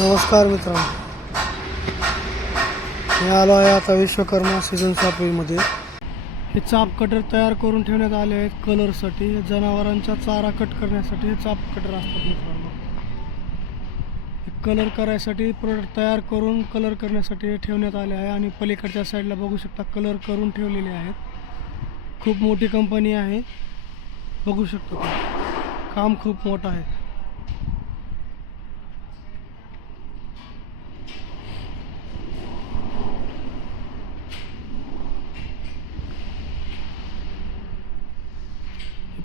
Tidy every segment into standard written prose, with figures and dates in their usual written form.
नमस्कार मित्रांनो, मी आलो आहे आता विश्वकर्मा सीझन सापळीमध्ये. हे चाप कटर तयार करून ठेवण्यात आले आहेत कलरसाठी. जनावरांचा चारा कट करण्यासाठी हे चाप कटर असतात मित्रांनो. कलर करायसाठी प्रोडक्ट तयार करून कलर करण्यासाठी हे ठेवण्यात आले आहे. आणि पलीकडच्या साईडला बघू शकता कलर करून ठेवलेले आहेत. खूप मोठी कंपनी आहे, बघू शकतो. काम खूप मोठं आहे.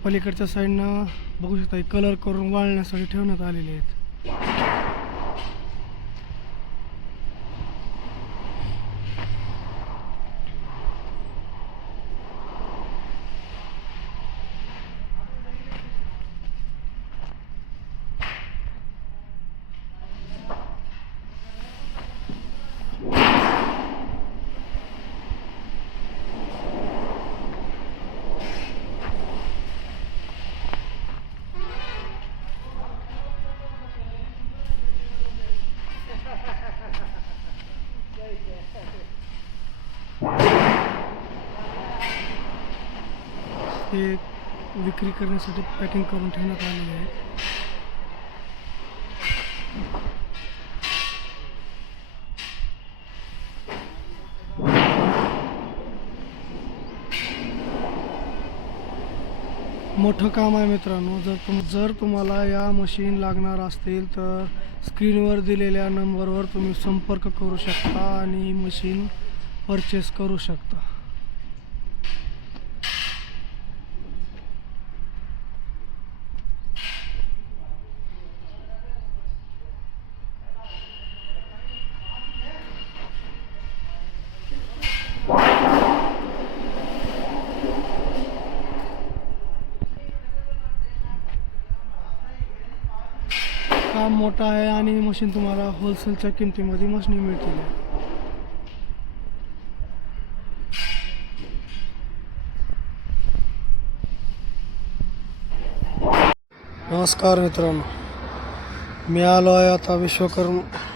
पलीकडच्या साईडनं बघू शकता कलर करून वाळण्यासाठी ठेवण्यात आलेले आहेत. हे विक्री करण्यासाठी पॅकिंग करून ठेवण्यात आलेले आहे. मोठं काम आहे मित्रांनो. जर तुम्हाला या मशीन लागणार असतील तर स्क्रीनवर दिलेल्या नंबरवर तुम्ही संपर्क करू शकता आणि मशीन परचेस करू शकता. काम मोठं आहे आणि मशीन तुम्हाला होलसेलच्या किमतीमध्ये मशीन मिळतील. नमस्कार मित्रांनो, मी आलो आहे आता विश्वकर्मा